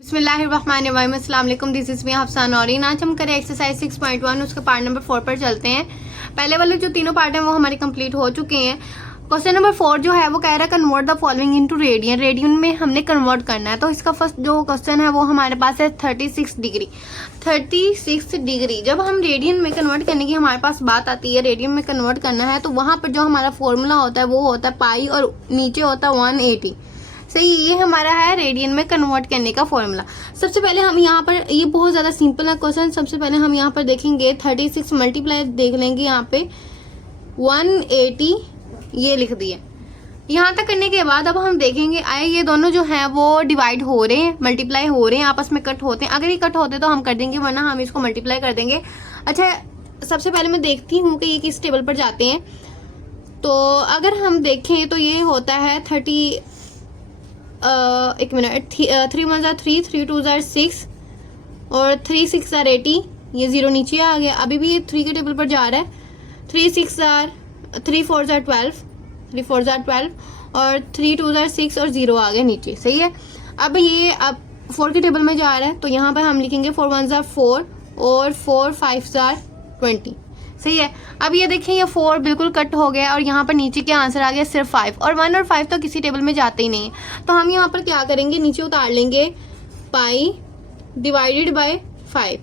बिस्मिल्लाहिर्रहमानिर्रहीम, अस्सलाम वालेकुम। This is me Hafsa Naureen. आज हम करें एक्सरसाइज 6.1, उसके पार्ट नंबर 4 पर चलते हैं। पहले वाले जो तीनों पार्ट हैं वो हमारे कंप्लीट हो चुके हैं। क्वेश्चन नंबर 4 जो है वो कह रहा है convert the following into radian. Radian में हमने कन्वर्ट करना है, तो इसका फर्स्ट जो क्वेश्चन है वो हमारे पास है 36 डिग्री। 36 डिग्री जब हम रेडियन में कन्वर्ट करने की हमारे पास बात आती है, रेडियन में कन्वर्ट करना है, तो वहां पर जो हमारा फॉर्मूला होता है वो होता है पाई और नीचे होता है 180। सही, ये हमारा है रेडियन में कन्वर्ट करने का फॉर्मूला। सबसे पहले हम यहाँ पर, ये बहुत ज़्यादा सिंपल है क्वेश्चन। सबसे पहले हम यहाँ पर देखेंगे 36 मल्टीप्लाई देख लेंगे, यहाँ पे 180 ये लिख दिए। यहाँ तक करने के बाद अब हम देखेंगे आए ये दोनों जो हैं वो डिवाइड हो रहे हैं, मल्टीप्लाई हो रहे हैं, आपस में कट होते हैं। अगर ये कट होते तो हम कर देंगे, वरना हम इसको मल्टीप्लाई कर देंगे। अच्छा, सबसे पहले मैं देखती हूँ कि ये किस टेबल पर जाते हैं। तो अगर हम देखें तो ये होता है 3 1 3 3 2 6 और 3 6 80। ये 0 नीचे आ गया, अभी भी ये 3 के टेबल पर जा रहा है। 3 4 12 3 4 12 और 3 2 6 और 0 आ गया नीचे। सही है, अब ये अब 4 के टेबल में जा रहा है, तो यहाँ पर हम लिखेंगे 4 1 4 और 4 5 20। सही है, अब ये देखें ये 4 बिल्कुल कट हो गया और यहाँ पर नीचे क्या आंसर आ गया, सिर्फ 5। और 1 और 5 तो किसी टेबल में जाते ही नहीं है, तो हम यहाँ पर क्या करेंगे, नीचे उतार लेंगे पाई डिवाइडेड बाय 5।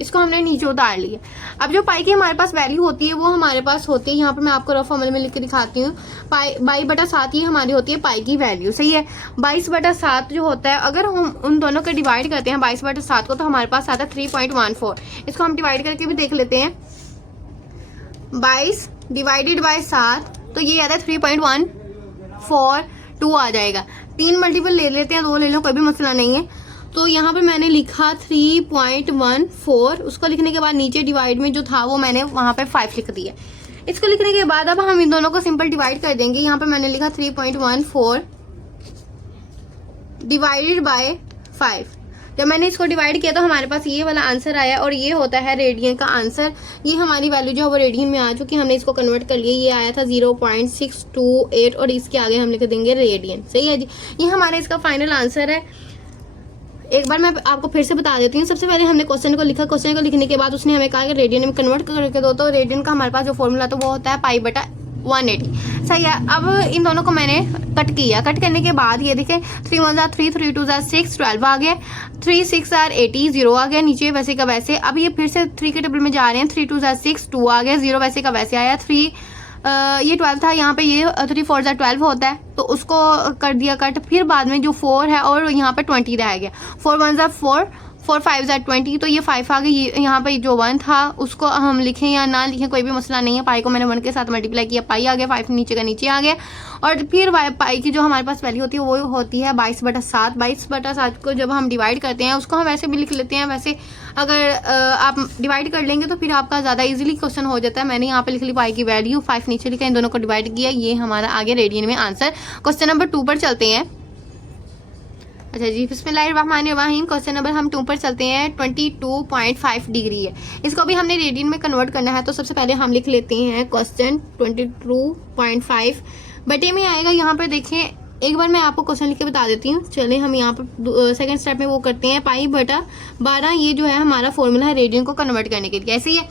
इसको हमने नीचे उतार लिया। अब जो पाई की हमारे पास वैल्यू होती है वो हमारे पास होती है, यहाँ पर मैं आपको रफ फॉर्मूले में लिख के दिखाती हूँ। पाई 22/7 ये हमारी होती है पाई की वैल्यू। सही है, 22/7 जो होता है, अगर हम उन दोनों का डिवाइड करते हैं 22/7 को, तो हमारे पास आता है 3.14। इसको हम डिवाइड करके भी देख लेते हैं। 22 डिवाइडेड बाय 7, तो ये आता है 3.142 आ जाएगा। 3 मल्टीपल ले लेते हैं, 2 ले लो, कोई भी मसला नहीं है। तो यहाँ पे मैंने लिखा 3.14। उसको लिखने के बाद नीचे डिवाइड में जो था वो मैंने वहाँ पे 5 लिख दिया। इसको लिखने के बाद अब हम इन दोनों को सिंपल डिवाइड कर देंगे। यहाँ पे मैंने लिखा 3.14 डिवाइडेड बाय 5। जब मैंने इसको डिवाइड किया तो हमारे पास ये वाला आंसर आया, और ये होता है रेडियन का आंसर। ये हमारी वैल्यू जो है वो रेडियन में आ चुकी है, हमने इसको कन्वर्ट कर लिया। ये आया था 0.628 और इसके आगे हम लिख देंगे रेडियन। सही है जी, ये हमारा इसका फाइनल आंसर है। एक बार मैं आपको फिर से बता देती हूँ। सबसे पहले हमने क्वेश्चन को लिखा, क्वेश्चन को लिखने के बाद उसने हमें कहा कि रेडियन में कन्वर्ट करके दो, तो रेडियन का हमारे पास जो फॉर्मूला था वो होता है पाई बटा 180। सही है, अब इन दोनों को मैंने कट किया। कट करने के बाद ये देखें 3 1 3 3 2 6 12 आ गया, 3 6 80 0 आ गया नीचे वैसे का वैसे। अब ये फिर से 3 के टेबल में जा रहे हैं, 3 2 6 2 आ गया, 0 वैसे का वैसे आया। 3 ये 12 था, यहाँ पे ये 3 4 12 होता है, तो उसको कर दिया कट। फिर बाद में जो 4 है और यहाँ पे 20 रह गया। 4 1 4 4 5 20, तो ये 5 आ गई। यहाँ पे जो 1 था उसको हम लिखें या ना लिखें कोई भी मसला नहीं है। पाई को मैंने 1 के साथ मल्टीप्लाई किया, पाई आ गया, 5 नीचे का नीचे आ गया। और फिर पाई की जो हमारे पास वैल्यू होती है वो होती है 22/7। 22/7 को जब हम डिवाइड करते हैं, उसको हम वैसे भी लिख लेते हैं। वैसे अगर आप डिवाइड कर लेंगे तो फिर आपका ज़्यादा इजीली क्वेश्चन हो जाता है। मैंने यहाँ पे लिख ली पाई की वैल्यू, 5 नीचे लिखा, इन दोनों को डिवाइड किया, ये हमारा आगे रेडियन में आंसर। क्वेश्चन नंबर 2 पर चलते हैं। अच्छा जी, बिस्मिल्लाहिर्रहमानिर्रहीम। क्वेश्चन नंबर हम 2 पर चलते हैं। 22.5 डिग्री है, इसको भी हमने रेडियन में कन्वर्ट करना है। तो सबसे पहले हम लिख लेते हैं क्वेश्चन 22.5 बटे में आएगा। यहाँ पर देखें, एक बार मैं आपको क्वेश्चन लिख के बता देती हूँ। चले हम यहाँ पर सेकंड स्टेप में वो करते हैं, पाई बटा 12 ये जो है हमारा फॉर्मूला है रेडियन को कन्वर्ट करने के लिए। ऐसे ही है,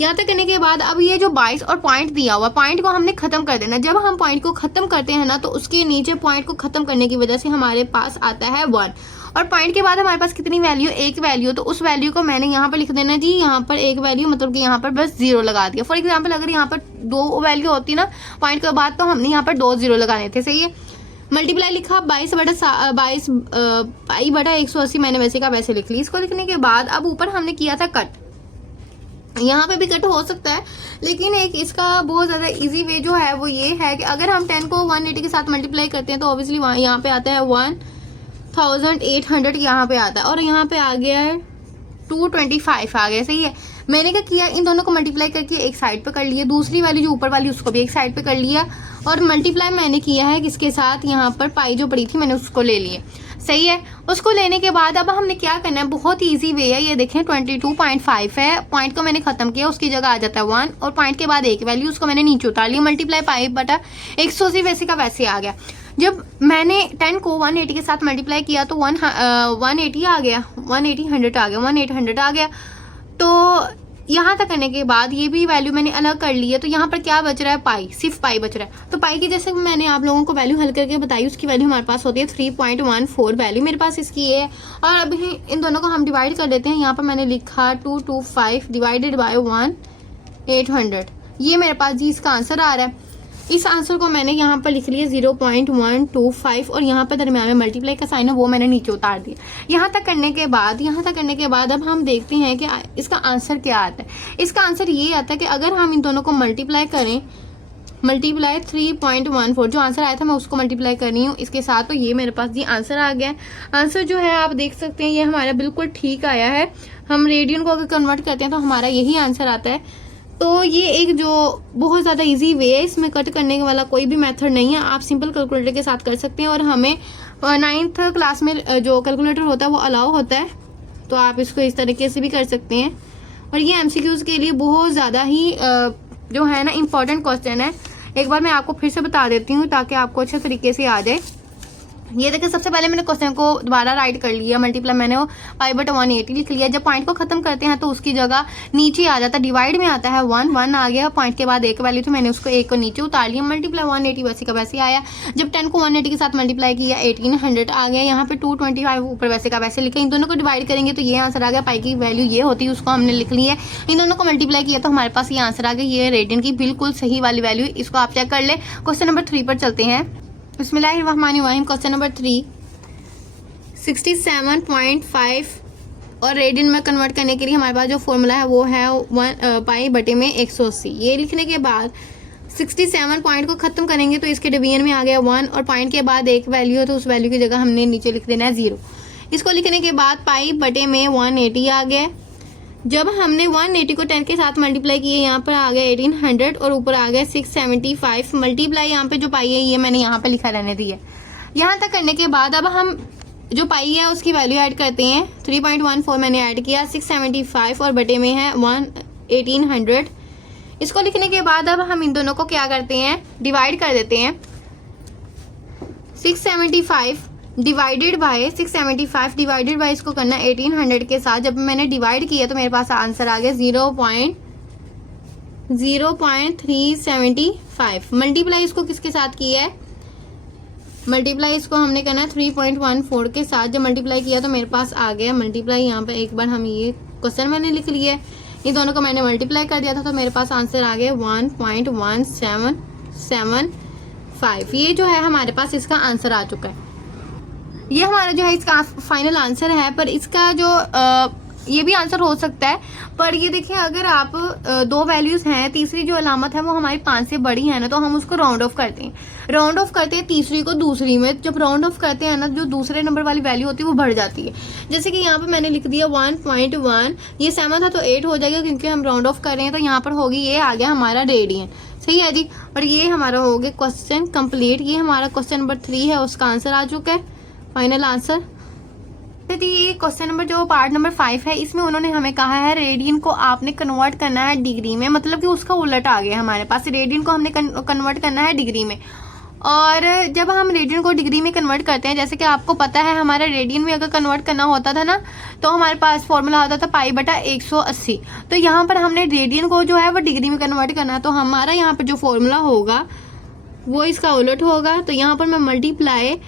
यहाँ तक करने के बाद अब ये जो 22 और पॉइंट दिया हुआ, पॉइंट को हमने खत्म कर देना। जब हम पॉइंट को खत्म करते हैं ना, तो उसके नीचे पॉइंट को खत्म करने की वजह से हमारे पास आता है 1। और पॉइंट के बाद हमारे पास कितनी वैल्यू, एक वैल्यू, तो उस वैल्यू को मैंने यहाँ पर लिख देना जी। यहाँ पर एक वैल्यू मतलब कि यहाँ पर बस 0 लगा दिया। फॉर एग्जाम्पल अगर यहाँ पर 2 वैल्यू होती ना पॉइंट के बाद, तो हमने यहाँ पर 2 0 लगाने थे। सही है, मल्टीप्लाई लिखा 22 पाई बटा 180 मैंने वैसे का वैसे लिख ली। इसको लिखने के बाद अब ऊपर हमने किया था कट। यहाँ पे भी कट हो सकता है, लेकिन एक इसका बहुत ज़्यादा इजी वे जो है वो ये है कि अगर हम 10 को 180 के साथ मल्टीप्लाई करते हैं तो ऑब्वियसली यहाँ पे आता है 1800 यहाँ पे आता है, और यहाँ पे आ गया है 225 आ गया। सही है, मैंने क्या किया, इन दोनों को मल्टीप्लाई करके एक साइड पे कर लिया, दूसरी वाली जो ऊपर वाली उसको भी एक साइड पे कर लिया, और मल्टीप्लाई मैंने किया है किसके साथ, यहाँ पर पाई जो पड़ी थी मैंने उसको ले लिया। सही है, उसको लेने के बाद अब हमने क्या करना है, बहुत ईजी वे है। ये देखें 22.5 है, पॉइंट को मैंने खत्म किया, उसकी जगह आ जाता है 1, और पॉइंट के बाद एक वैल्यू, उसको मैंने नीचे उतार लिया, मल्टीप्लाई पाई बटा 180 वैसे का वैसे आ गया। जब मैंने 10 को 180 के साथ मल्टीप्लाई किया तो 180 आ गया, 100 आ गया, 1800 आ गया। तो यहाँ तक करने के बाद ये भी वैल्यू मैंने अलग कर ली है, तो यहाँ पर क्या बच रहा है, पाई, सिर्फ पाई बच रहा है। तो पाई की जैसे मैंने आप लोगों को वैल्यू हल करके बताई, उसकी वैल्यू हमारे पास होती है 3.14 वैल्यू मेरे पास इसकी ये है। और अभी इन दोनों को हम डिवाइड कर देते हैं। यहाँ पर मैंने लिखा 225 डिवाइडेड बाय 1/800, ये मेरे पास जी इसका आंसर आ रहा है। इस आंसर को मैंने यहाँ पर लिख लिया 0.125 और यहाँ पर दरम्यान में मल्टीप्लाई का साइन है वो मैंने नीचे उतार दिया। यहाँ तक करने के बाद अब हम देखते हैं कि इसका आंसर क्या आता है। इसका आंसर ये आता है कि अगर हम इन दोनों को मल्टीप्लाई करें, मल्टीप्लाई 3.14 जो आंसर आया था मैं उसको मल्टीप्लाई कर रही हूँ इसके साथ, तो ये मेरे पास ये आंसर आ गया। आंसर जो है आप देख सकते हैं ये हमारा बिल्कुल ठीक आया है। हम रेडियन को अगर कन्वर्ट करते हैं तो हमारा यही आंसर आता है। तो ये एक जो बहुत ज़्यादा इजी वे है, इसमें कट करने वाला कोई भी मेथड नहीं है, आप सिंपल कैलकुलेटर के साथ कर सकते हैं। और हमें 9th क्लास में जो कैलकुलेटर होता है वो अलाउ होता है, तो आप इसको इस तरीके से भी कर सकते हैं। और ये MCQs के लिए बहुत ज़्यादा ही जो है ना इम्पॉर्टेंट क्वेश्चन है। एक बार मैं आपको फिर से बता देती हूँ ताकि आपको अच्छे तरीके से आ जाए। ये देखिए सबसे पहले मैंने क्वेश्चन को दोबारा राइट कर लिया, मल्टीप्लाई मैंने वो π/180 लिख लिया। जब पॉइंट को खत्म करते हैं तो उसकी जगह नीचे आ जाता है, डिवाइड में आता है 1 आ गया, पॉइंट के बाद एक वैल्यू थी, मैंने उसको एक को नीचे उतार लिया, मल्टीप्लाई 180 वैसे का वैसे आया। जब 10 को 180 के साथ मल्टीप्लाई किया 1800 आ गया। यहाँ पे 225 ऊपर वैसे का वैसे लिखा। इन दोनों को डिवाइड करेंगे तो ये आंसर आ गया, पाई की वैल्यू ये होती है उसको हमने लिख ली है। इन दोनों को मल्टीप्लाई किया तो हमारे पास ये आंसर आ गया, ये रेडियन की बिल्कुल सही वाली वैल्यू। इसको आप चेक कर ले। क्वेश्चन नंबर 3 पर चलते हैं। बिस्मिल्लाहिर्रहमानिर्रहीम। क्वेश्चन नंबर 3 67.5 और रेडियन में कन्वर्ट करने के लिए हमारे पास जो फॉर्मूला है वो है π/180। ये लिखने के बाद 67 पॉइंट को खत्म करेंगे तो इसके डिवीजन में आ गया 1 और पॉइंट के बाद एक वैल्यू है तो उस वैल्यू की जगह हमने नीचे लिख देना है 0। इसको लिखने के बाद π/180 आ गया। जब हमने 180 को 10 के साथ मल्टीप्लाई किए यहाँ पर आ गया 1800 और ऊपर आ गया 675 मल्टीप्लाई यहाँ पे जो पाई है ये मैंने यहाँ पे लिखा रहने दी है। यहाँ तक करने के बाद अब हम जो पाई है उसकी वैल्यू ऐड करते हैं। 3.14 मैंने ऐड किया, 675 और बटे में है 1800। इसको लिखने के बाद अब हम इन दोनों को क्या करते हैं, डिवाइड कर देते हैं। 675 डिवाइडेड बाय 675 डिवाइडेड बाय इसको करना 1800 के साथ। जब मैंने डिवाइड किया तो मेरे पास आंसर आ गया 0.375। मल्टीप्लाई इसको किसके साथ किया है, मल्टीप्लाई इसको हमने करना है 3.14 के साथ। जब मल्टीप्लाई किया तो मेरे पास आ गया मल्टीप्लाई, यहाँ पे एक बार हम ये क्वेश्चन मैंने लिख लिया है, ये दोनों को मैंने मल्टीप्लाई कर दिया था तो मेरे पास आंसर आ गया 1.1775। ये जो है हमारे पास इसका आंसर आ चुका है। ये हमारा जो है इसका फाइनल आंसर है। पर इसका जो ये भी आंसर हो सकता है, पर ये देखिए अगर आप दो वैल्यूज हैं, तीसरी जो अलामत है वो हमारी 5 से बड़ी है ना, तो हम उसको राउंड ऑफ करते हैं। राउंड ऑफ करते हैं तीसरी को दूसरी में। जब राउंड ऑफ करते हैं ना, जो दूसरे नंबर वाली वैल्यू होती है वो बढ़ जाती है। जैसे कि यहाँ पे मैंने लिख दिया 1.1, ये 7 था तो 8 हो जाएगा क्योंकि हम राउंड ऑफ कर रहे हैं, तो यहाँ पर होगी, ये आ गया हमारा रेडियन। सही है जी। और ये हमारा हो गया क्वेश्चन कंप्लीट। ये हमारा क्वेश्चन नंबर 3 है, उसका आंसर आ चुका है, फाइनल आंसर। ये क्वेश्चन नंबर जो पार्ट नंबर 5 है, इसमें उन्होंने हमें कहा है रेडियन को आपने कन्वर्ट करना है डिग्री में, मतलब कि उसका उलट आ गया हमारे पास। रेडियन को हमने कन्वर्ट करना है डिग्री में। और जब हम रेडियन को डिग्री में कन्वर्ट करते हैं, जैसे कि आपको पता है हमारा रेडियन में अगर कन्वर्ट करना होता था ना, तो हमारे पास फॉर्मूला होता था π/180। तो यहाँ पर हमने रेडियन को जो है वो डिग्री में कन्वर्ट करना है, तो हमारा यहाँ पर जो फॉर्मूला होगा वो इसका उलट होगा। तो यहाँ पर मैं मल्टीप्लाई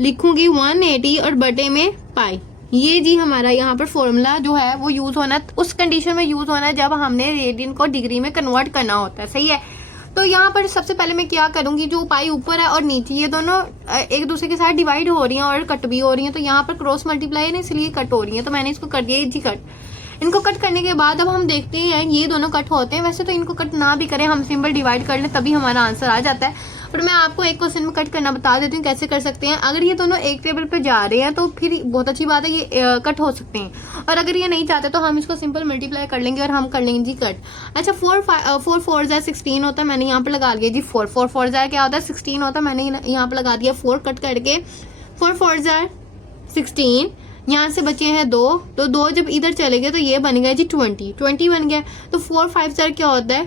लिखूंगी 180 और बटे में पाई। ये जी हमारा यहाँ पर फॉर्मूला जो है वो यूज होना, उस कंडीशन में यूज होना जब हमने रेडियन को डिग्री में कन्वर्ट करना होता है। सही है। तो यहाँ पर सबसे पहले मैं क्या करूंगी, जो पाई ऊपर है और नीचे ये दोनों एक दूसरे के साथ डिवाइड हो रही हैं और कट भी हो रही हैं, तो यहाँ पर क्रॉस मल्टीप्लाई है ना, इसलिए कट हो रही है, तो मैंने इसको कर दिया जी कट। इनको कट करने के बाद अब हम देखते हैं ये दोनों कट होते हैं। वैसे तो इनको कट ना भी करें, हम सिंपल डिवाइड कर लें तभी हमारा आंसर आ जाता है। पर मैं आपको एक क्वेश्चन में कट करना बता देती हूँ कैसे कर सकते हैं। अगर ये दोनों एक टेबल पे जा रहे हैं तो फिर बहुत अच्छी बात है, ये कट हो सकते हैं। और अगर ये नहीं चाहते तो हम इसको सिंपल मल्टीप्लाई कर लेंगे और हम कर लेंगे जी कट। अच्छा 4 4 जार 16 होता है, मैंने यहाँ पर लगा लिया जी 4 4 जार क्या होता है 16 होता है, मैंने यहाँ पर लगा दिया 4 कट करके। 4 जार 16, यहाँ से बचे हैं 2, तो 2 जब इधर चले गए तो ये बन गया जी 20 बन गया। तो 4 5 जार क्या होता है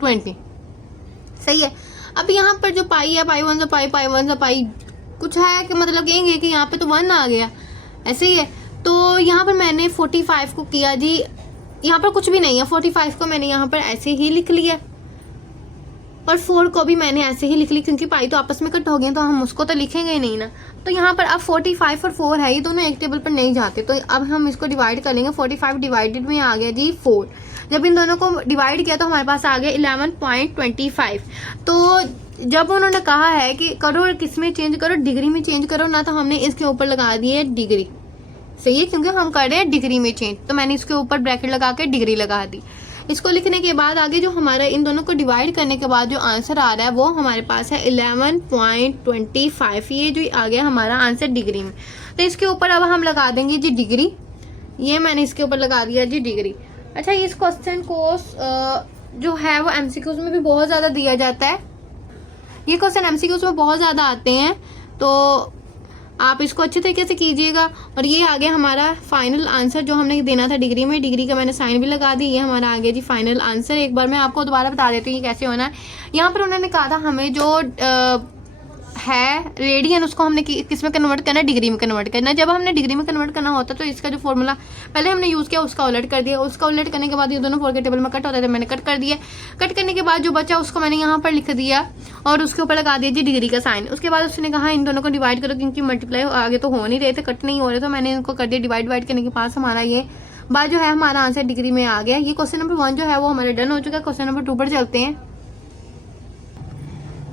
20। सही है। अब यहाँ पर जो पाई है, पाई वन सा पाई, पाई वन सा पाई, कुछ है कि मतलब कहेंगे कि यहाँ पे तो 1 आ गया, ऐसे ही है। तो यहाँ पर मैंने 45 को किया जी, यहाँ पर कुछ भी नहीं है, 45 को मैंने यहाँ पर ऐसे ही लिख लिया और 4 को भी मैंने ऐसे ही लिख ली, क्योंकि पाई तो आपस में कट हो गए तो हम उसको तो लिखेंगे ही नहीं ना। तो यहाँ पर अब 45 और 4 है, ये दोनों एक टेबल पर नहीं जाते, तो अब हम इसको डिवाइड कर लेंगे। 45 डिवाइडेड में आ गया जी 4। जब इन दोनों को डिवाइड किया तो हमारे पास आ गया 11.25। तो जब उन्होंने कहा है कि करो किस में चेंज करो, डिग्री में चेंज करो ना, तो हमने इसके ऊपर लगा दी है डिग्री, सही है, क्योंकि हम कर रहे हैं डिग्री में चेंज, तो मैंने इसके ऊपर ब्रैकेट लगा के डिग्री लगा दी। इसको लिखने के बाद आगे जो हमारा इन दोनों को डिवाइड करने के बाद जो आंसर आ रहा है वो हमारे पास है 11.25। ये जो आ गया हमारा आंसर डिग्री में। तो इसके ऊपर अब हम लगा देंगे जी डिग्री, ये मैंने इसके ऊपर लगा दिया जी डिग्री। अच्छा, इस क्वेश्चन को जो है वो एमसीक्यूज में भी बहुत ज़्यादा दिया जाता है, ये क्वेश्चन एमसीक्यूज में बहुत ज़्यादा आते हैं, तो आप इसको अच्छे तरीके से कीजिएगा। और ये आ गया हमारा फाइनल आंसर जो हमने देना था डिग्री में, डिग्री का मैंने साइन भी लगा दी, ये हमारा आ गया जी फाइनल आंसर। एक बार मैं आपको दोबारा बता देती हूँ ये कैसे होना है। यहाँ पर उन्होंने कहा था हमें जो है रेडियन, उसको हमने किस में कन्वर्ट करना है, डिग्री में कन्वर्ट करना है। जब हमने डिग्री में कन्वर्ट करना होता है तो इसका जो फॉर्मूला पहले हमने यूज़ किया उसका उलट कर दिया, उसका उलट करने के बाद ये दोनों 4 के टेबल में कट होते थे, मैंने कट कर दिया। कट करने के बाद जो बचा उसको मैंने यहाँ पर लिख दिया और उसके ऊपर लगा दिया जी डिग्री का साइन। उसके बाद उसने कहा इन दोनों को डिवाइड करो, क्योंकि मल्टीप्लाई आगे तो हो नहीं रहे थे, कट नहीं हो रहे, तो मैंने इनको कर दिया डिवाइड करने के पास हमारा ये बात जो है हमारा आंसर डिग्री में आ गया। ये क्वेश्चन नंबर 1 जो है वो हमारा डन हो चुका है। क्वेश्चन नंबर 2 पर चलते हैं।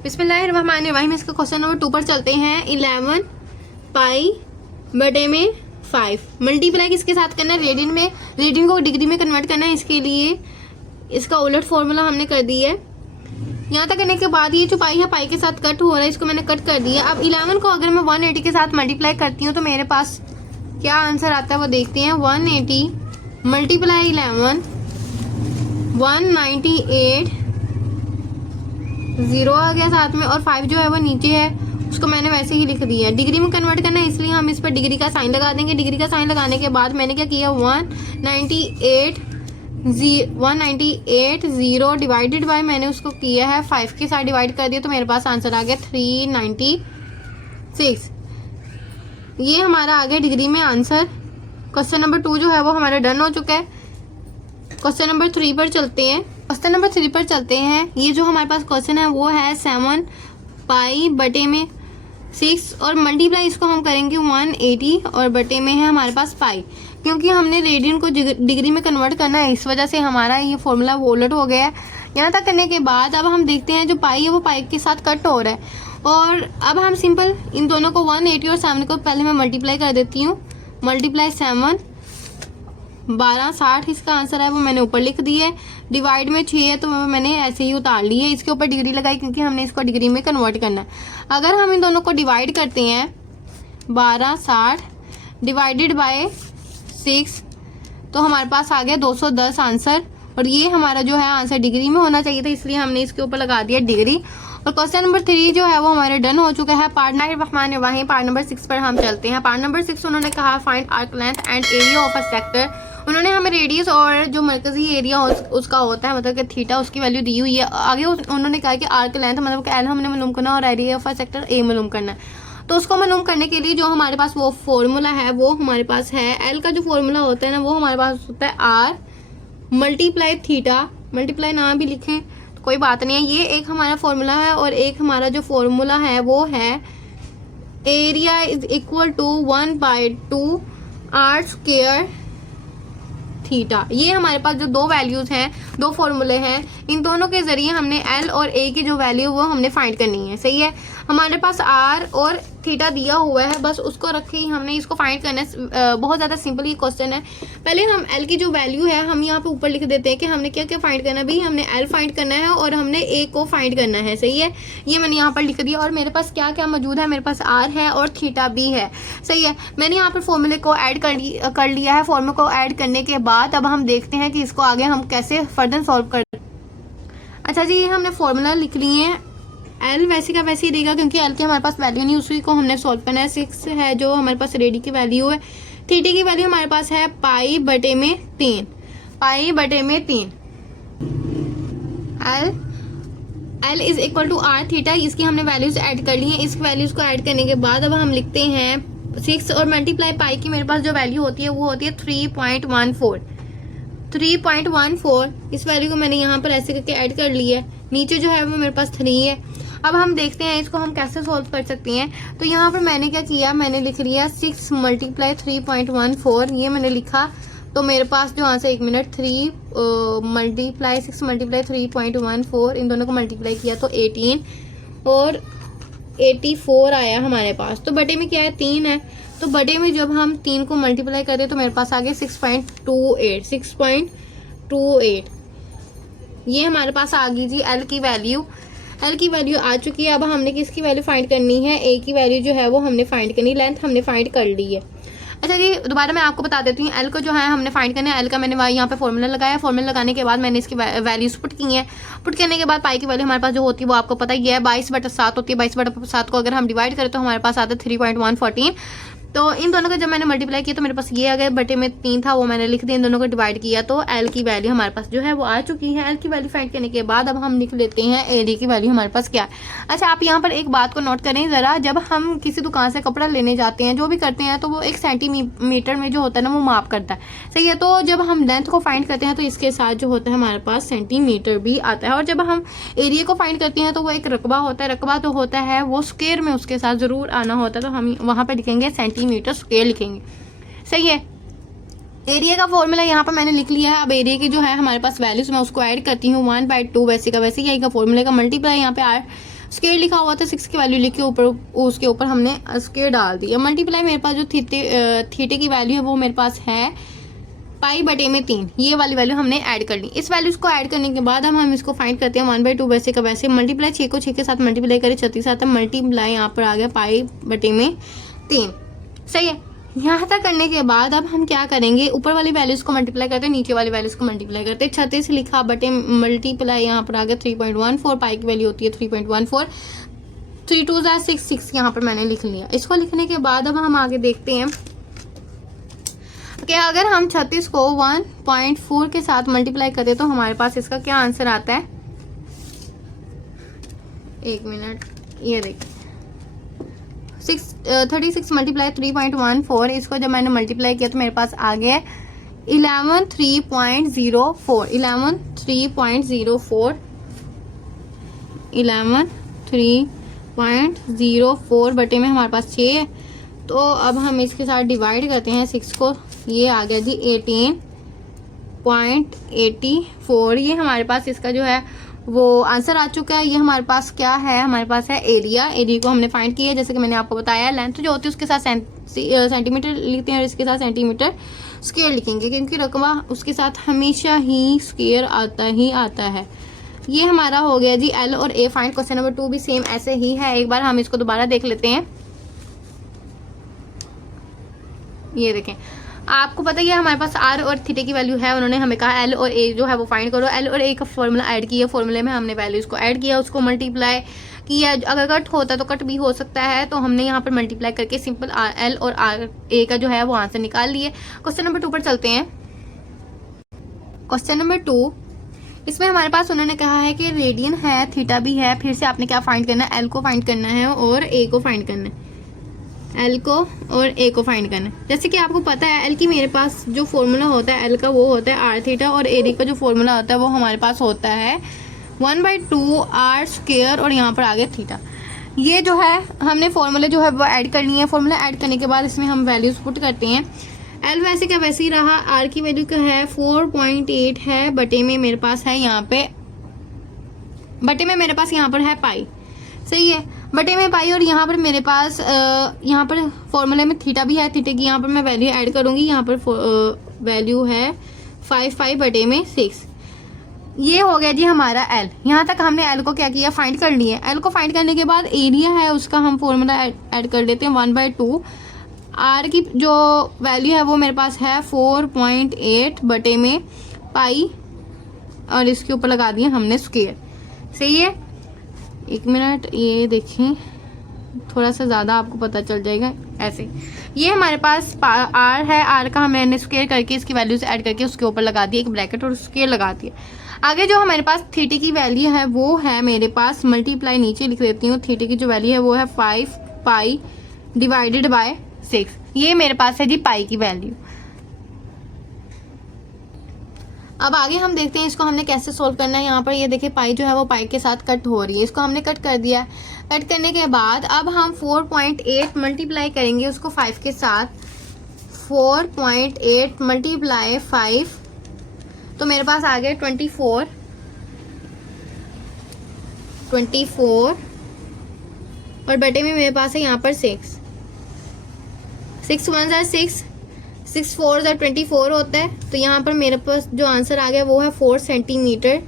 बिस्मिल्लाहिर्रहमानिर्रहीम, इसका क्वेश्चन नंबर 2 पर चलते हैं। 11 पाई बटे में 5 मल्टीप्लाई किसके साथ करना है, रेडियन में, रेडियन को डिग्री में कन्वर्ट करना है, इसके लिए इसका उलट फॉर्मूला हमने कर दिया है। यहाँ तक करने के बाद ये जो पाई है पाई के साथ कट हो रहा है, इसको मैंने कट कर दिया। अब 11 को अगर मैं 180 के साथ मल्टीप्लाई करती हूँ तो मेरे पास क्या आंसर आता है वो देखते हैं। 180 मल्टीप्लाई 11 198, 0 आ गया साथ में, और 5 जो है वो नीचे है, उसको मैंने वैसे ही लिख दिया। डिग्री में कन्वर्ट करना है इसलिए हम इस पर डिग्री का साइन लगा देंगे। डिग्री का साइन लगाने के बाद मैंने क्या किया, 198 0 डिवाइडेड बाय मैंने उसको किया है 5 के साथ डिवाइड कर दिया, तो मेरे पास आंसर आ गया 396। ये हमारा आ गया डिग्री में आंसर। क्वेश्चन नंबर 2 जो है वो हमारा डन हो चुका है। क्वेश्चन नंबर 3 पर चलते हैं। क्वेश्चन नंबर 3 पर चलते हैं। ये जो हमारे पास क्वेश्चन है वो है 7 पाई बटे में 6 और मल्टीप्लाई इसको हम करेंगे 180 और बटे में है हमारे पास पाई, क्योंकि हमने रेडियन को डिग्री में कन्वर्ट करना है, इस वजह से हमारा ये फॉर्मूला वो उलट हो गया है। यहाँ तक करने के बाद अब हम देखते हैं जो पाई है वो पाई के साथ कट हो रहा है, और अब हम सिंपल इन दोनों को 180 और 7 को पहले मैं मल्टीप्लाई कर देती हूँ। मल्टीप्लाई 7 12 60 इसका आंसर है वो मैंने ऊपर लिख दिया है। डिवाइड में 6 है तो मैंने ऐसे ही उतार ली है, इसके ऊपर डिग्री लगाई क्योंकि हमने इसको डिग्री में कन्वर्ट करना है। अगर हम इन दोनों को डिवाइड करते हैं 12 60 डिवाइडेड बाय 6 तो हमारे पास आ गया 210 आंसर, और ये हमारा जो है आंसर डिग्री में होना चाहिए था, इसलिए हमने इसके ऊपर लगा दिया डिग्री। और क्वेश्चन नंबर 3 जो है वो हमारे डन हो चुका है। पार्ट नंबर 6 पर हम चलते हैं। पार्ट नंबर 6 उन्होंने कहा find arc length and area of a sector. उन्होंने हमें रेडियस और जो मरकजी एरिया उसका होता है मतलब कि थीटा, उसकी वैल्यू दी हुई है। आगे उन्होंने कहा कि आर्क लेंथ मतलब कि एल हमने मालूम करना और area of a sector A मालूम करना है। तो उसको मालूम करने के लिए जो हमारे पास वो फॉर्मूला है वो हमारे पास है, एल का जो फॉर्मूला होता है ना वो हमारे पास होता है आर मल्टीप्लाई थीटा, मल्टीप्लाई ना भी लिखें तो कोई बात नहीं है। ये एक हमारा फॉर्मूला है, और एक हमारा जो फॉर्मूला है वो है area is equal to 1/2 r square theta. ये हमारे पास जो दो वैल्यूज हैं, दो फॉर्मूले हैं, इन दोनों के जरिए हमने एल और ए की जो वैल्यू वो हमने फाइंड करनी है। सही है, हमारे पास आर और थीटा दिया हुआ है, बस उसको रखे ही हमने इसको फाइंड करना है। बहुत ज़्यादा सिंपल ये क्वेश्चन है। पहले हम एल की जो वैल्यू है हम यहाँ पे ऊपर लिख देते हैं कि हमने क्या क्या फाइंड करना है। भाई हमने एल फाइंड करना है और हमने ए को फाइंड करना है। सही है, ये मैंने यहाँ पर लिख दिया, और मेरे पास क्या क्या मौजूद है, मेरे पास आर है और थीटा भी है। सही है, मैंने यहाँ पर फॉर्मूले को ऐड कर लिया है। फॉर्मूले को ऐड करने के बाद अब हम देखते हैं कि इसको आगे हम कैसे फर्दर सॉल्व कर। अच्छा जी, ये हमने फॉर्मूला लिख लिए हैं। एल वैसे का वैसे ही देगा क्योंकि एल की हमारे पास वैल्यू नहीं, उसी को हमने सॉल्व करना है। 6 है जो हमारे पास रेडी की वैल्यू है। थीटा की वैल्यू हमारे पास है पाई बटे में 3, पाई बटे में 3। L is equal to r theta, इसकी हमने वैल्यूज ऐड कर ली हैं। इस वैल्यूज को ऐड करने के बाद अब हम लिखते हैं 6 और मल्टीप्लाई पाई की मेरे पास जो वैल्यू होती है वो होती है 3.14। 3.14 इस वैल्यू को मैंने यहाँ पर ऐसे करके ऐड कर ली है। नीचे जो है वो मेरे पास 3 है। अब हम देखते हैं इसको हम कैसे सोल्व कर सकते हैं। तो यहाँ पर मैंने क्या किया, मैंने लिख लिया 6 मल्टीप्लाई 3.14, ये मैंने लिखा। तो मेरे पास जो आंसर 1 मिनट 3 मल्टीप्लाई 6 मल्टीप्लाई 3.14, इन दोनों को मल्टीप्लाई किया तो 18 और 84 आया हमारे पास। तो बटे में क्या है, 3 है। तो बटे में जब हम 3 को मल्टीप्लाई करें तो मेरे पास आ गया 6.28। ये हमारे पास आ गई जी एल की वैल्यू आ चुकी है। अब हमने किसकी वैल्यू फाइंड करनी है, ए की वैल्यू जो है वो हमने फाइंड करनी, लेंथ हमने फाइंड कर ली है। अच्छा जी, दोबारा मैं आपको बता देती हूँ, एल को जो है हमने फाइंड करना है। एल का मैंने यहाँ पे फॉर्मूला लगाया, फॉर्मूला लगाने के बाद मैंने इसकी वैल्यूज पुट की हैं। पुट करने के बाद पाई की वैल्यू हमारे पास जो होती है वो आपको पता ही है, 22/7 होती है। 22/7 को अगर हम डिवाइड करें तो हमारे पास आता है 3.114। तो इन दोनों का जब मैंने मल्टीप्लाई किया तो मेरे पास ये आ गया, बटे में 3 था वो मैंने लिख दिया, इन दोनों को डिवाइड किया तो एल की वैल्यू हमारे पास जो है वो आ चुकी है। एल की वैल्यू फाइंड करने के बाद अब हम लिख लेते हैं एडी की वैल्यू हमारे पास क्या है। अच्छा, आप यहाँ पर एक बात को नोट करें ज़रा, जब हम किसी दुकान से कपड़ा लेने जाते हैं, जो भी करते हैं, तो वो 1 सेंटीमीटर में जो होता है ना वो माप करता है, सही है। तो जब हम लेंथ को फाइंड करते हैं तो इसके साथ जो होता है हमारे पास सेंटीमीटर भी आता है। और जब हम एरिया को फाइंड करते हैं तो वो एक रकबा होता है, रकबा तो होता है वो स्क्वायर में उसके साथ ज़रूर आना होता है, तो हम वहाँ पर लिखेंगे सेंटीमीटर स्क्वायर लिखेंगे, सही है। एरिया का फॉर्मूला यहाँ पर मैंने लिख लिया है। अब एरिया की जो है हमारे पास वैल्यूज मैं उसको ऐड करती हूँ, 1/2 वैसे का वैसे ही का फॉर्मूले का मल्टीप्लाई, यहाँ पे आर स्क्वायर लिखा हुआ था, 6 की वैल्यू लिख के ऊपर उसके ऊपर हमने स्क्वायर डाल दिया। मल्टीप्लाई मेरे पास जो थीटे की वैल्यू है वो मेरे पास है π/3, ये वाली वैल्यू हमने ऐड कर ली। इस वैल्यूज को ऐड करने के बाद हम इसको फाइंड करते हैं 1/2 वैसे का वैसे, मल्टीप्लाई 6 को 6 के साथ मल्टीप्लाई करें 36 आता है, मल्टीप्लाई यहाँ पर आ गया π/3, सही है। यहाँ तक करने के बाद अब हम क्या करेंगे, ऊपर वाली वैल्यूज को मल्टीप्लाई करते हैं, नीचे वाली वैल्यूज को मल्टीप्लाई करते हैं। 36 लिखा बटे मल्टीप्लाई यहाँ पर आ गया 3.14, पाई की वैल्यू होती है 3.14, 3 2 6 यहाँ पर मैंने लिख लिया। इसको लिखने के बाद अब हम आगे देखते हैं कि अगर हम 36 को 1.4 के साथ मल्टीप्लाई करें तो हमारे पास इसका क्या आंसर आता है। 1 मिनट, ये देखिए 36 मल्टीप्लाई 3.14, इसको जब मैंने मल्टीप्लाई किया तो मेरे पास आ गया 11.304 11.304 बटे में हमारे पास 6 है। तो अब हम इसके साथ डिवाइड करते हैं 6 को, ये आ गया जी 18.84। ये हमारे पास इसका जो है वो आंसर आ चुका है। ये हमारे पास क्या है, हमारे पास है एरिया को हमने फाइंड किया है। जैसे कि मैंने आपको बताया, लेंथ जो होती है उसके साथ सेंटीमीटर लिखते हैं और इसके साथ सेंटीमीटर स्क्वायर लिखेंगे, क्योंकि रकबा उसके साथ हमेशा ही स्क्वायर आता है। ये हमारा हो गया जी एल और ए फाइंड। क्वेश्चन नंबर 2 भी सेम ऐसे ही है, एक बार हम इसको दोबारा देख लेते हैं। ये देखें, आपको पता ही है हमारे पास आर और थीटे की वैल्यू है, उन्होंने हमें कहा एल और ए जो है वो फाइंड करो। एल और ए का फॉर्मूला ऐड किया, फॉर्मूले में हमने वैल्यूज को ऐड किया, उसको मल्टीप्लाई किया। अगर कट होता तो कट भी हो सकता है, तो हमने यहाँ पर मल्टीप्लाई करके सिंपल एल और आर ए का जो है वो आंसर निकाल लिए। क्वेश्चन नंबर 2 पर चलते हैं। क्वेश्चन नंबर 2, इसमें हमारे पास उन्होंने कहा है कि रेडियन है, थीटा भी है। फिर से आपने क्या फाइंड करना है, एल को फाइंड करना है और ए को फाइंड करना है, एल को और ए को फाइंड करना है। जैसे कि आपको पता है एल की मेरे पास जो फॉर्मूला होता है एल का वो होता है आर थीटा, और ए का जो फॉर्मूला होता है वो हमारे पास होता है 1/2 आर स्क्वायर और यहाँ पर आ गया थीटा। ये जो है हमने फॉर्मूला जो है वो ऐड करनी है। फॉर्मूला ऐड करने के बाद इसमें हम वैल्यूज पुट करते हैं। एल वैसे का वैसे ही रहा, आर की वैल्यू क्या है 4.8 है, बटे में मेरे पास है यहाँ पे, बटे में मेरे पास यहाँ पर है पाई, सही है, बटे में पाई। और यहाँ पर मेरे पास यहाँ पर फॉर्मूले में थीटा भी है, थीटे की यहाँ पर मैं वैल्यू ऐड करूँगी। यहाँ पर वैल्यू है 5 बटे में 6। ये हो गया जी हमारा एल। यहाँ तक हमने एल को क्या किया, फाइंड कर लिया। एल को फाइंड करने के बाद एरिया है उसका हम फॉर्मूला ऐड कर देते हैं 1/2। आर की जो वैल्यू है वो मेरे पास है 4.8 बटे में पाई, और इसके ऊपर लगा दिया हमने स्क्वायर, सही है। 1 मिनट, ये देखें थोड़ा सा ज़्यादा आपको पता चल जाएगा ऐसे। ये हमारे पास आर है, आर का हमने स्क्वायर करके इसकी वैल्यूज ऐड करके उसके ऊपर लगा दी एक ब्रैकेट और स्क्वायर लगा दिया। आगे जो हमारे पास थीटा की वैल्यू है वो है मेरे पास मल्टीप्लाई, नीचे लिख देती हूँ, थीटा की जो वैल्यू है वो है 5 पाई डिवाइडेड बाय 6। ये मेरे पास है जी पाई की वैल्यू। अब आगे हम देखते हैं इसको हमने कैसे सोल्व करना है। यहाँ पर ये देखिए पाई जो है वो पाई के साथ कट हो रही है, इसको हमने कट कर दिया। कट करने के बाद अब हम 4.8 मल्टीप्लाई करेंगे उसको 5 के साथ। 4.8 मल्टीप्लाई 5 तो मेरे पास आ गया 24 और बटे में मेरे पास है यहाँ पर 6 1 6 6 4 24 होता है। तो यहाँ पर मेरे पास जो आंसर आ गया वो है 4 सेंटीमीटर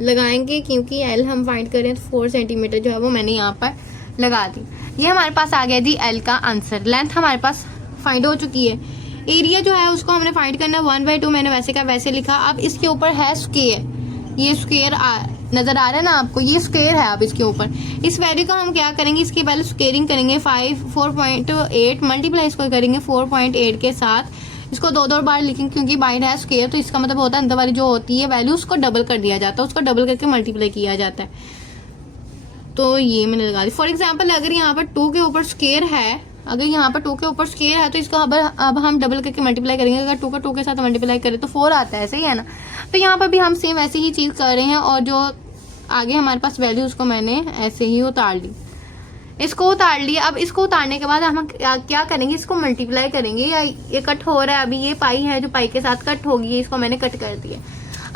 लगाएंगे, क्योंकि एल हम फाइंड करें तो 4 सेंटीमीटर जो है वो मैंने यहाँ पर लगा दी। ये हमारे पास आ गया जी एल का आंसर। लेंथ हमारे पास फाइंड हो चुकी है। एरिया जो है उसको हमने फाइंड करना है 1/2, मैंने वैसे का वैसे लिखा। अब इसके ऊपर है स्क्वायर, ये स्क्वायर नजर आ रहा है ना आपको, ये स्क्वायर है। अब इसके ऊपर इस वैल्यू का हम क्या करेंगे, इसकी वैल्यू स्क्वेयरिंग करेंगे। 4.8 मल्टीप्लाई इसको करेंगे 4.8 के साथ। इसको दो बार लिखेंगे क्योंकि बाइंड है स्क्वायर, तो इसका मतलब होता है अंदर वाली जो होती है वैल्यू उसको डबल कर दिया जाता है, उसको डबल करके मल्टीप्लाई किया जाता है। तो ये मैंने लगा दी। फॉर एग्जाम्पल अगर यहाँ पर 2 के ऊपर स्क्वायर है, अगर यहाँ पर 2 के ऊपर स्क्वायर है तो इसको अब हम डबल करके मल्टीप्लाई करेंगे। अगर 2 का 2 के साथ मल्टीप्लाई करें तो 4 आता है, सही है ना। तो यहाँ पर भी हम सेम ऐसी ही चीज़ कर रहे हैं और जो आगे हमारे पास वैल्यू उसको मैंने ऐसे ही उतार ली, इसको उतार लिया। अब इसको उतारने के बाद हम क्या करेंगे, इसको मल्टीप्लाई करेंगे। या ये कट हो रहा है, अभी ये पाई है जो पाई के साथ कट होगी, इसको मैंने कट कर दिया।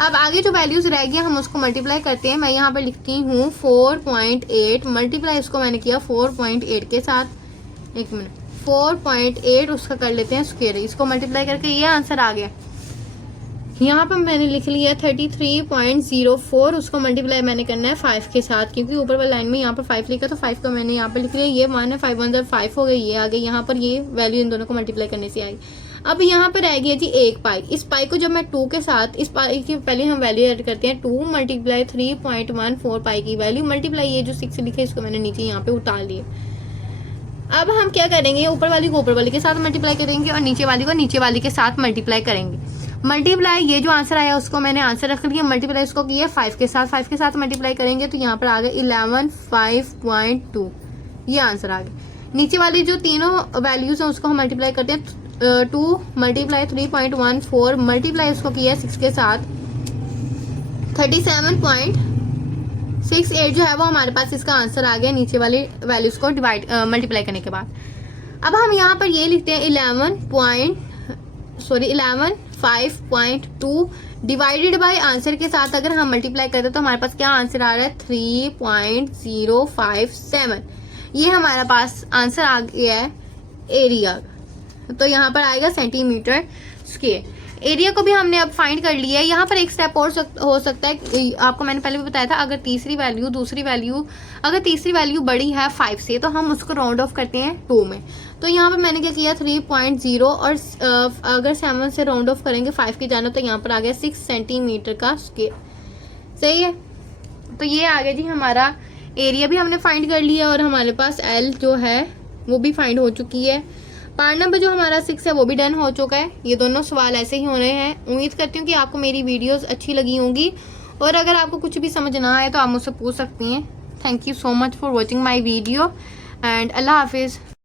अब आगे जो वैल्यूज रहेगी हम उसको मल्टीप्लाई करते हैं। मैं यहाँ पर लिखती हूँ 4.8 मल्टीप्लाई, इसको मैंने किया 4.8 के साथ। 1 मिनट, 4.8 उसका कर लेते हैं स्क्वायर, इसको मल्टीप्लाई करके ये आंसर आ गया। यहाँ पर मैंने लिख लिया 33.04, उसको मल्टीप्लाई मैंने करना है 5 के साथ, क्योंकि ऊपर वाली लाइन में यहाँ पर 5 लिखा तो 5 का मैंने यहाँ पर लिख लिया। ये 1 है, 5 1 5 हो गई, ये आ गई। यहाँ पर ये वैल्यू इन दोनों को मल्टीप्लाई करने से आई। अब यहाँ पर आएगी जी 1 पाई। इस पाई को जब मैं 2 के साथ, इस पाई की पहले हम वैल्यू ऐड करते हैं 2 मल्टीप्लाई 3.14 पाई की वैल्यू मल्टीप्लाई ये जो 6 लिखे इसको मैंने नीचे यहाँ पे उतार लिया। अब हम क्या करेंगे, ऊपर वाली को ऊपर वाली के साथ मल्टीप्लाई करेंगे और नीचे वाली को नीचे वाली के साथ मल्टीप्लाई करेंगे। मल्टीप्लाई ये जो आंसर आया उसको मैंने आंसर रख लिया, मल्टीप्लाई उसको किया 5 के साथ, 5 के साथ मल्टीप्लाई करेंगे तो यहाँ पर आ गया 11.5.2, ये आंसर आ गया। नीचे वाली जो तीनों वैल्यूज हैं उसको हम मल्टीप्लाई करते हैं। 2 मल्टीप्लाई 3.14 मल्टीप्लाई उसको किया 6 के साथ, 37.68 जो है वो हमारे पास इसका आंसर आ गया नीचे वाली वैल्यूज को मल्टीप्लाई करने के बाद। अब हम यहाँ पर ये लिखते हैं 11.5.2 डिवाइडेड बाय आंसर के साथ अगर हम मल्टीप्लाई करते हैं तो हमारे पास क्या आंसर आ रहा है 3.057। ये हमारा पास आंसर आ गया है एरिया, तो यहाँ पर आएगा सेंटीमीटर स्क्वायर। एरिया को भी हमने अब फाइंड कर लिया है। यहाँ पर एक स्टेप और हो सकता है, आपको मैंने पहले भी बताया था, अगर तीसरी वैल्यू बड़ी है 5 से तो हम उसको राउंड ऑफ करते हैं 2 में। तो यहाँ पर मैंने क्या किया 3.0 और अगर 7 से राउंड ऑफ करेंगे 5 की जाना तो यहाँ पर आ गया 6 सेंटीमीटर का स्क्वायर, सही है। तो ये आ गया जी हमारा एरिया भी हमने फाइंड कर लिया और हमारे पास एल जो है वो भी फाइंड हो चुकी है। पार्ट नंबर जो हमारा 6 है वो भी डन हो चुका है। ये दोनों सवाल ऐसे ही हो रहे हैं। उम्मीद करती हूँ कि आपको मेरी वीडियोस अच्छी लगी होंगी और अगर आपको कुछ भी समझ ना आए तो आप मुझसे पूछ सकती हैं। Thank you so much for watching my video and अल्लाह हाफिज़।